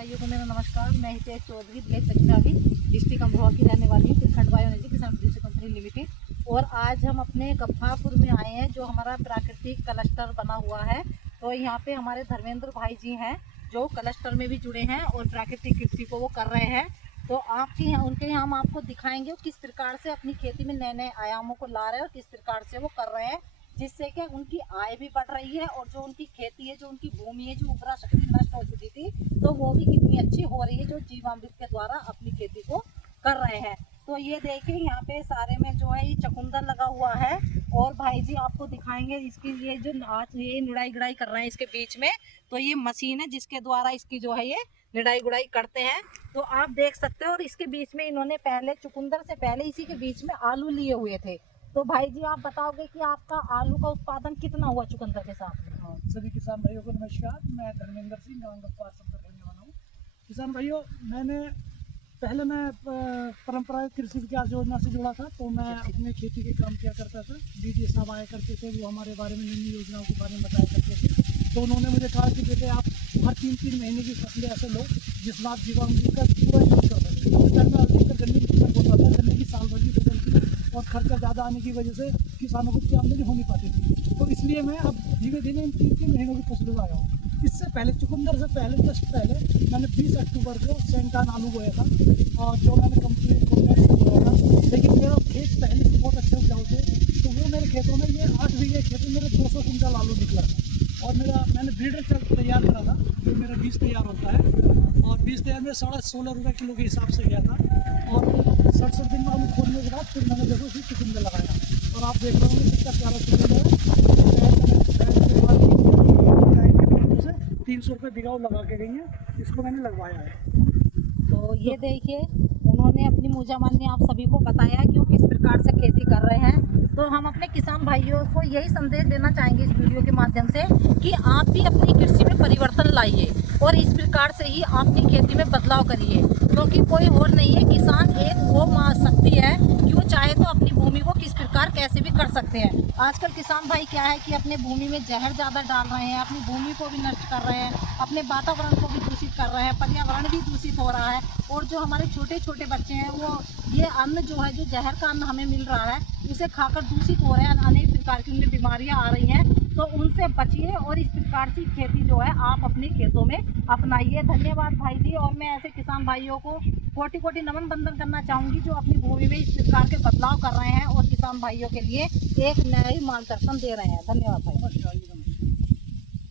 भाइयों को मेरा नमस्कार। मैं हितेश चौधरी ब्लैक पंजाबी डिस्ट्रिक्ट अमरोहा की रहने वाली हूँ, खंड बायो एनर्जी किसान प्रोड्यूसर कंपनी लिमिटेड। और आज हम अपने गफ्फापुर में आए हैं, जो हमारा प्राकृतिक क्लस्टर बना हुआ है। तो यहाँ पे हमारे धर्मेंद्र भाई जी हैं, जो क्लस्टर में भी जुड़े हैं और प्राकृतिक कृषि को वो कर रहे हैं। तो आपके यहाँ उनके यहाँ हम आपको दिखाएंगे किस प्रकार से अपनी खेती में नए नए आयामों को ला रहे हैं और किस प्रकार से वो कर रहे हैं, जिससे कि उनकी आय भी बढ़ रही है और जो उनकी खेती है, जो उनकी भूमि है, जो उर्वरा शक्ति नष्ट हो चुकी थी, तो वो भी कितनी अच्छी हो रही है, जो जीवामृत के द्वारा अपनी खेती को कर रहे हैं। तो ये देखिए यहाँ पे सारे में जो है ये चकुंदर लगा हुआ है। और भाई जी आपको दिखाएंगे इसकी ये जो आज ये निड़ाई गुड़ाई कर रहे हैं इसके बीच में, तो ये मशीन है जिसके द्वारा इसकी जो है ये निड़ाई गुड़ाई करते हैं। तो आप देख सकते हो। और इसके बीच में इन्होंने पहले चुकंदर से पहले इसी के बीच में आलू लिए हुए थे। तो भाई जी आप बताओगे कि आपका आलू का उत्पादन कितना हुआ चुकंदर के साथ में? सभी किसान भाइयों को नमस्कार। मैं धर्मेंद्र सिंह गाँव गफ्फार से रहने वाला हूँ। किसान भाइयों, पहले मैं परंपरागत कृषि विकास योजना से जुड़ा था। तो मैं अपने खेती के काम किया करता था। डीडी साहब आया करते थे, वो हमारे बारे में नई योजनाओं के बारे में बताया करते थे। तो उन्होंने मुझे कहा कि बेटे आप हर 3-3 महीने की फसलें ऐसे लो जिसमें आप जीवामृत का पूरा यूज कर सकते हैं। गन्ने की फसल होता था, गन्ने की साल भर की फसल थी और खर्चा ज़्यादा आने की वजह से किसानों को उतनी आमदनी हो नहीं पाती थी। तो इसलिए मैं अब धीरे धीरे इन 3-3 महीनों की फसलों में आया हूँ। इससे पहले चुकंदर से पहले जस्ट पहले मैंने 20 अक्टूबर को सेंटान आलू बोया था और जो मैंने कंपनी से बोया था। लेकिन मेरा खेत पहले से बहुत अच्छे उपजाऊ थे, तो वो मेरे खेतों में ये 8 बीघे खेत में मेरे 200 कुंटल आलू निकला था। और मैंने ब्रीडर चल तैयार करा था, जो मेरा बीज तैयार होता है। और बीज तैयार में 16.5 रुपये किलो के हिसाब से गया था। और 67 दिन में आलू खोलने के बाद फिर मैंने देखो फिर चुकंदर लगाया। और आप देख रहे होंगे कितना प्यारा चुकंदर है। 300 रुपये बिगाऊ लगा के गई है, इसको मैंने लगवाया है। तो ये देखिए उन्होंने अपनी मूजामान ने आप सभी को बताया कि वो किस प्रकार से खेती कर रहे हैं। तो हम अपने किसान भाइयों को यही संदेश देना चाहेंगे इस वीडियो के माध्यम से कि आप भी अपनी कृषि में परिवर्तन लाइए और इस प्रकार से ही अपनी खेती में बदलाव करिए। क्योंकि कोई और नहीं है, किसान एक वो शक्ति है कि वो चाहे तो अपनी भूमि को किस प्रकार कैसे भी कर सकते हैं। आजकल किसान भाई क्या है कि अपने भूमि में जहर ज़्यादा डाल रहे हैं, अपनी भूमि को भी नष्ट कर रहे हैं, अपने वातावरण को भी दूषित कर रहे हैं, पर्यावरण भी दूषित हो रहा है। और जो हमारे छोटे छोटे बच्चे हैं वो ये अन्न जो है, जो जहर का अन्न हमें मिल रहा है, उसे खाकर दूषित हो रहे हैं, अनेक प्रकार की उनमें बीमारियां आ रही हैं। तो उनसे बचिए और इस प्रकार की खेती जो है आप अपने खेतों में अपनाइए। धन्यवाद भाई जी। और मैं ऐसे किसान भाइयों को कोटि कोटि नमन बंदन करना चाहूँगी जो अपनी भूमि में इस प्रकार के बदलाव कर रहे हैं और किसान भाइयों के लिए एक नया मार्गदर्शन दे रहे हैं। धन्यवाद भाई। नमस्कार।